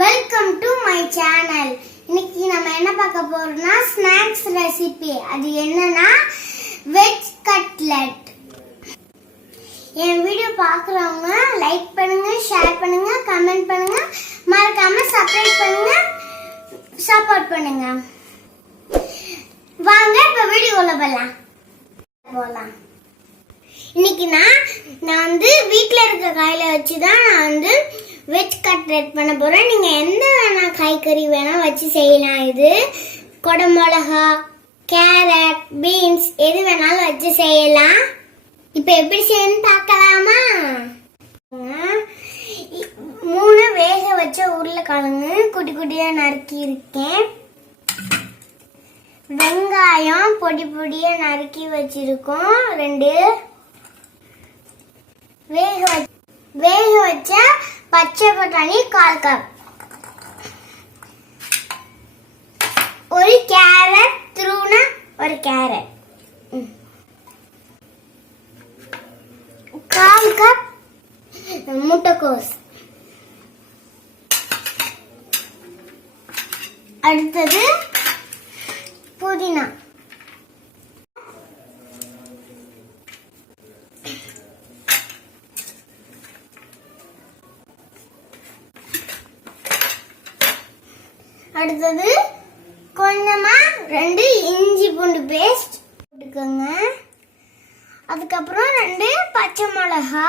Welcome to my channel. இன்னைக்கு நம்ம என்ன பார்க்க போறோம்னா ஸ்நாக்ஸ் ரெசிபி. அது என்னன்னா வெஜ் கட்லெட். என் வீடியோ பார்க்குறவங்க லைக் பண்ணுங்க, ஷேர் பண்ணுங்க, கமெண்ட் பண்ணுங்க, மறக்காம சப்ஸ்கிரைப் பண்ணுங்க, சப்போர்ட் பண்ணுங்க. வாங்க இப்ப வீடியோக்குள்ள போலாம். இன்னைக்கு நான் வீட்ல இருக்க காயில வச்சுதான் நான் வெஜ் கட்லெட் பண்ண போறேன். நீங்க எந்த வேணா காய்கறி வேணா வச்சு செய்யலாம். இது கொடமிளகா, கேரட், பீன்ஸ் எது வேணாலும் வச்சு செய்யலாம். இப்ப எப்படி செய்யணும்னு பார்க்கலாமா? 3 வேக வச்ச உருளைக்கிழங்கு குட்டி குட்டியா நறுக்கி இருக்கேன். வெங்காயம் பொடி பொடியா நறுக்கி வச்சிருக்கோம். 2 வேக வச்ச பச்சை பட்டாணி 1/4 கப். ஒரு கேரட் துருவன ஒரு கேரட். 1/4 கப் முட்டைக்கோஸ். அடுத்தது புதினா. அடுத்தது கொஞ்சமா 2 இஞ்சி பூண்டு பேஸ்ட் போட்டுக்கோங்க. அதுக்கப்புறம் 2 பச்சை மிளகா,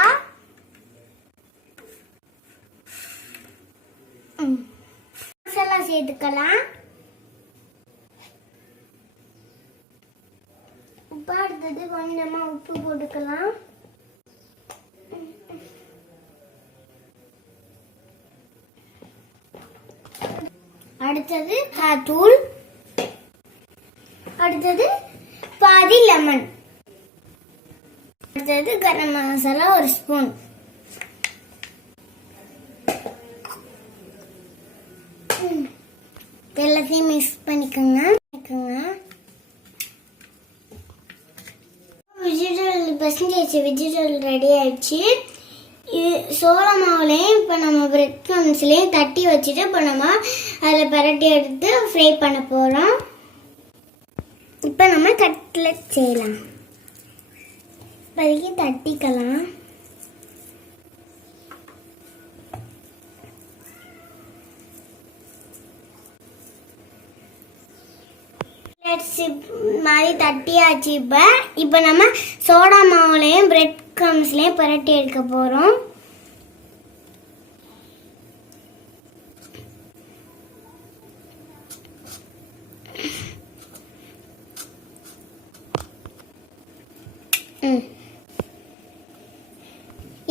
மசாலா சேர்த்துக்கலாம். அடுத்தது கொஞ்சமா உப்பு போட்டுக்கலாம். அடுத்தது தூள். அடுத்தது பாதி லெமன். அடுத்தது கரம் மசாலா 1 ஸ்பூன். எல்லாத்தையும் மிக்ஸ் பண்ணிக்கோங்க. வெஜிடபிள் ரெடி ஆயிடுச்சு. இது சோள மாவுலையும் இப்போ நம்ம பிரெட் க்ரம்ஸ்லையும் தட்டி வச்சுட்டு இப்போ நம்ம அதில் பரட்டி எடுத்து ஃப்ரை பண்ண போகிறோம். இப்போ நம்ம கட்லெட் செய்யலாம். இப்போதைக்கு தட்டிக்கலாம். மாதிரி தட்டியாச்சு. இப்போ நம்ம சோடா மாவுலையும் பிரெட் க்ரம்ஸ்லையும் பரட்டி எடுக்க போறோம்.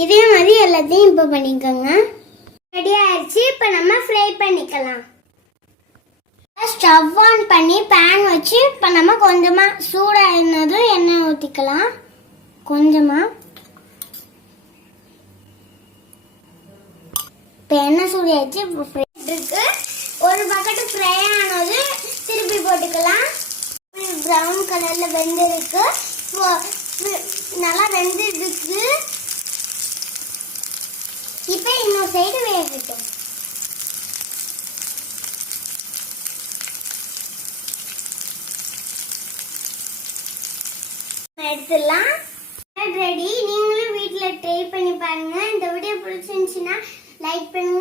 இதே மாதிரி எல்லாத்தையும் இப்போ பண்ணிக்கோங்க. ரெடி ஆயிடுச்சு. இப்போ நம்ம ஃப்ரை பண்ணிக்கலாம். ஸ்டவ் ஆன் பண்ணி பேன் வச்சு இப்போ நம்ம கொஞ்சமா சூடாயிருந்ததும் எண்ணெய் ஊற்றிக்கலாம். கொஞ்சமா இப்போ எண்ணெய் சூடாயிடுச்சு. இப்போ ஃப்ரை இருக்கு. ஒரு பக்கெட் ஃப்ரை ஆனது திருப்பி போட்டுக்கலாம். ப்ரௌன் கலர்ல வெந்திருக்கு. நல்லா வெந்துருக்கு. இப்போ இன்னொரு சைடு வேகட்டும். எடுத்துடலாம். ரெடி. நீங்களும் வீட்டில் ட்ரை பண்ணி பாருங்க. இந்த வீடியோ பிடிச்சிருந்துச்சுன்னா லைக் பண்ணுங்க.